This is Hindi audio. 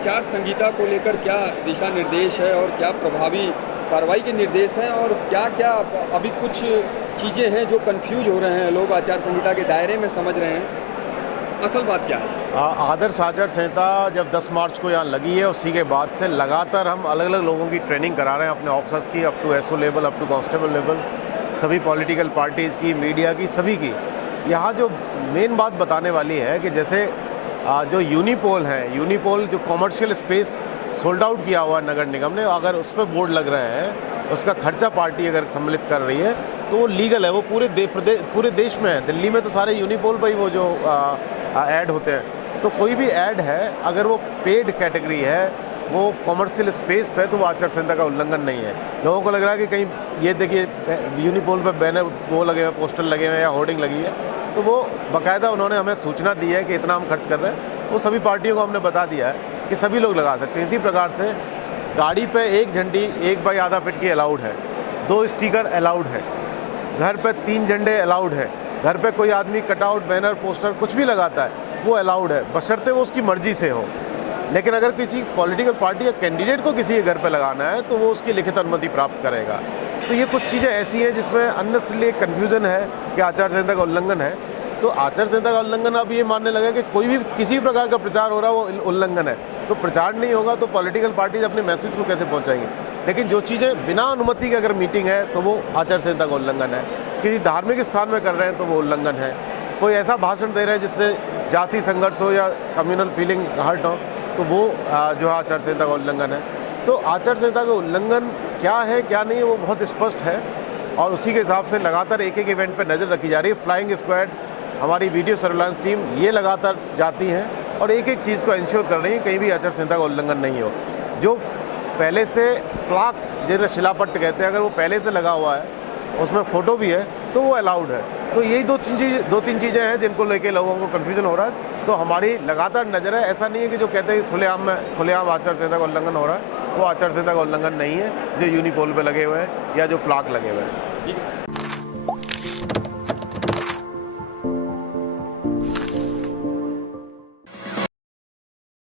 आचार संहिता को लेकर क्या दिशा निर्देश है और क्या प्रभावी कार्रवाई के निर्देश हैं और क्या क्या अभी कुछ चीज़ें हैं जो कंफ्यूज हो रहे हैं, लोग आचार संहिता के दायरे में समझ रहे हैं, असल बात क्या है? आदर्श आचार संहिता जब 10 मार्च को यहाँ लगी है, उसी के बाद से लगातार हम अलग अलग लोगों की ट्रेनिंग करा रहे हैं अपने ऑफिसर्स की, up to SO level, up to constable level, सभी पॉलिटिकल पार्टीज़ की, मीडिया की, सभी की। यहाँ जो मेन बात बताने वाली है कि जैसे जो यूनिपोल है, यूनिपोल जो कॉमर्शियल स्पेस सोल्ड आउट किया हुआ नगर निगम ने, अगर उस पर बोर्ड लग रहे हैं, उसका खर्चा पार्टी अगर सम्मिलित कर रही है तो वो लीगल है, वो पूरे देश में है। दिल्ली में तो सारे यूनिपोल पर ही वो जो ऐड होते हैं, तो कोई भी ऐड है अगर वो पेड कैटेगरी है, वो कॉमर्शियल स्पेस पे, तो वो आचार संहिता का उल्लंघन नहीं है। लोगों को लग रहा है कि कहीं ये देखिए यूनिपोल पर बैनर वो लगे हुए, पोस्टर लगे हुए हैं या होर्डिंग लगी है, तो वो बाकायदा उन्होंने हमें सूचना दी है कि इतना हम खर्च कर रहे हैं। वो सभी पार्टियों को हमने बता दिया है कि सभी लोग लगा सकते हैं। इसी प्रकार से गाड़ी पे एक झंडी 1 बाई आधा फीट की अलाउड है, 2 स्टिकर अलाउड है, घर पे 3 झंडे अलाउड है, घर पे कोई आदमी कटआउट, बैनर, पोस्टर कुछ भी लगाता है वो अलाउड है, बशर्ते वो उसकी मर्जी से हो। लेकिन अगर किसी पॉलिटिकल पार्टी या कैंडिडेट को किसी के घर पे लगाना है तो वो उसकी लिखित अनुमति प्राप्त करेगा। तो ये कुछ चीज़ें ऐसी हैं जिसमें अननेसेसरी कन्फ्यूजन है कि आचार संहिता का उल्लंघन है। तो आचार संहिता का उल्लंघन अब ये मानने लगे कि कोई भी किसी भी प्रकार का प्रचार हो रहा है वो उल्लंघन है, तो प्रचार नहीं होगा तो पॉलिटिकल पार्टीज अपने मैसेज को कैसे पहुंचाएंगी। लेकिन जो चीज़ें बिना अनुमति के अगर मीटिंग है तो वो आचार संहिता का उल्लंघन है। किसी धार्मिक स्थान में कर रहे हैं तो वो उल्लंघन है। कोई ऐसा भाषण दे रहे हैं जिससे जाति संघर्ष हो या कम्युनल फीलिंग हर्ट हो, तो वो जो है आचार संहिता का उल्लंघन है। तो आचार संहिता का उल्लंघन क्या है क्या नहीं है वो बहुत स्पष्ट है, और उसी के हिसाब से लगातार एक एक इवेंट पर नज़र रखी जा रही है। फ्लाइंग स्क्वाड, हमारी वीडियो सर्विलांस टीम, ये लगातार जाती हैं और एक एक चीज़ को इंश्योर कर रही है कहीं भी आचार संहिता का उल्लंघन नहीं हो। जो पहले से प्लाक, जिन्हें शिलापट्ट कहते हैं, अगर वो पहले से लगा हुआ है, उसमें फ़ोटो भी है, तो वो अलाउड है। तो यही दो तीन चीज़ें हैं जिनको लेके लोगों को कन्फ्यूजन हो रहा है। तो हमारी लगातार नज़र है, ऐसा नहीं है कि जो कहते हैं खुलेआम आचार संहिता का उल्लंघन हो रहा है, वो आचार संहिता का उल्लंघन नहीं है जो यूनिपोल पे लगे हुए हैं या जो प्लाक लगे हुए हैं। ठीक है।